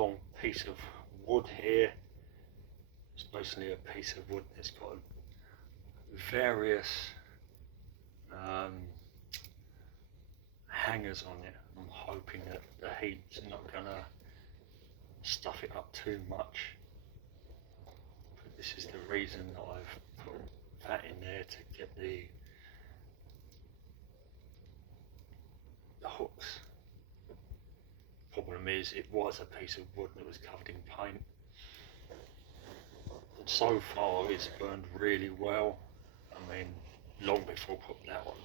long piece of wood here. It's basically a piece of wood that's got various hangers on it. I'm hoping that the heat's not gonna stuff it up too much. But this is the reason that I've put that in there, to get the hooks. Problem is, it was a piece of wood that was covered in paint, and so far it's burned really well. I mean, long before I put that on.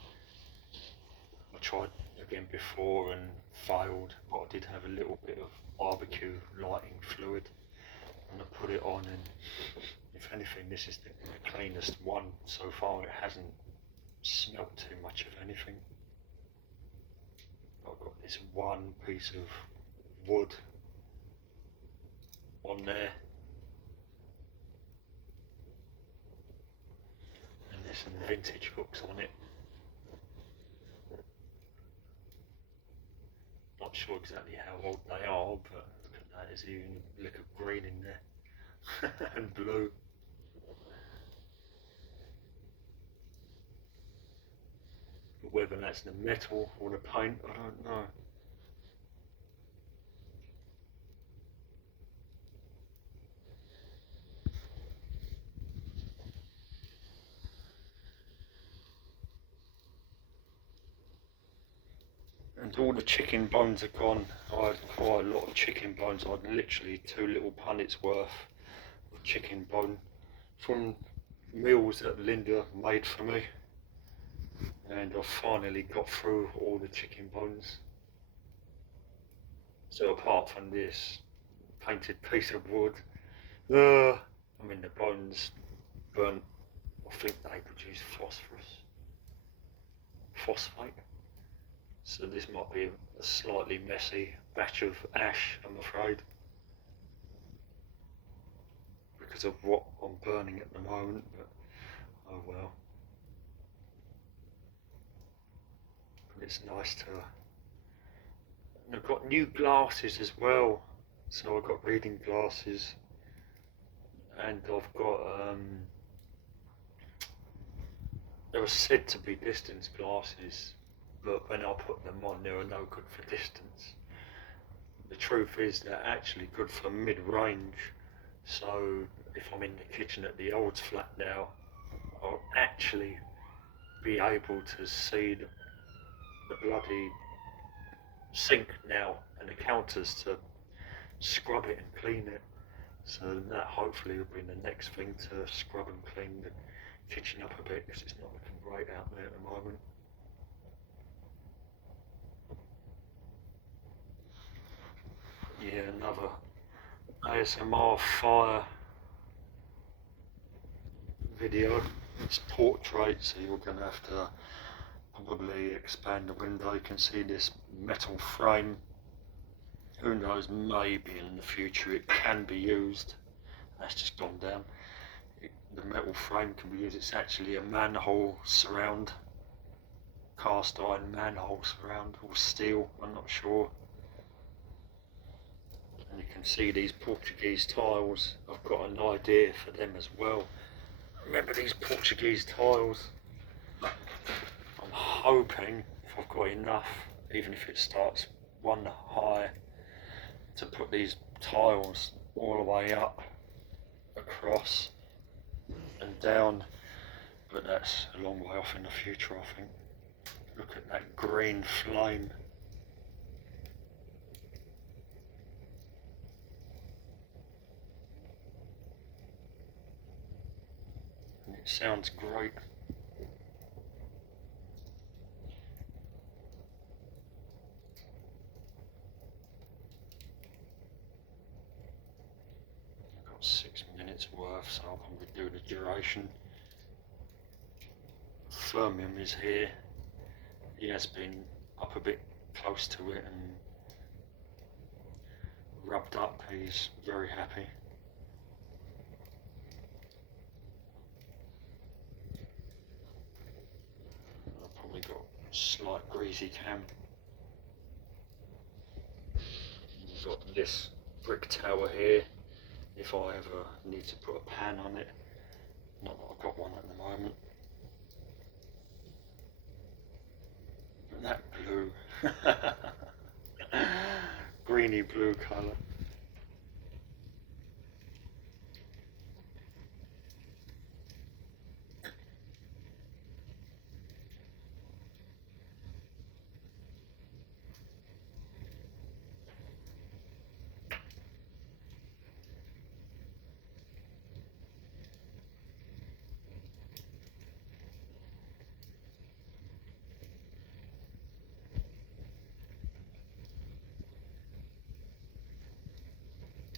I tried again before and failed, but I did have a little bit of barbecue lighting fluid, and I put it on, and if anything, this is the cleanest one so far. It hasn't smelt too much of anything. I've got this one piece of wood on there, and there's some vintage hooks on it. Not sure exactly how old they are, but look at that, there's even a lick of green in there and blue. But whether that's the metal or the paint, I don't know. And all the chicken bones are gone. I had quite a lot of chicken bones. I had literally 2 little punnets worth of chicken bone from meals that Linda made for me. And I finally got through all the chicken bones. So apart from this painted piece of wood, I mean, the bones burnt. I think they produce phosphate. So this might be a slightly messy batch of ash, I'm afraid, because of what I'm burning at the moment, but oh well. But it's nice to... And I've got new glasses as well, so I've got reading glasses, and I've got they were said to be distance glasses, but when I put them on, they were no good for distance. The truth is they're actually good for mid-range, so if I'm in the kitchen at the old flat now, I'll actually be able to see the bloody sink now and the counters to scrub it and clean it. So that hopefully will be the next thing, to scrub and clean the kitchen up a bit, because it's not looking great out there at the moment. Yeah, another ASMR fire video. It's portrait, so you're going to have to probably expand the window. You can see this metal frame. Who knows, maybe in the future it can be used. That's just gone down. The metal frame can be used. It's actually a manhole surround, cast iron manhole surround, or steel, I'm not sure. And you can see these Portuguese tiles. I've got an idea for them as well. Remember these Portuguese tiles? I'm hoping, if I've got enough, even if it starts one high, to put these tiles all the way up, across and down, but that's a long way off in the future, I think. Look at that green flame. And it sounds great. I've got 6 minutes worth, so I'll probably do the duration. Fermium is here. He has been up a bit close to it and rubbed up. He's very happy. I've probably got a slight greasy cam. We've got this brick tower here if I ever need to put a pan on it. Not that I've got one at the moment. But that blue, greeny blue colour.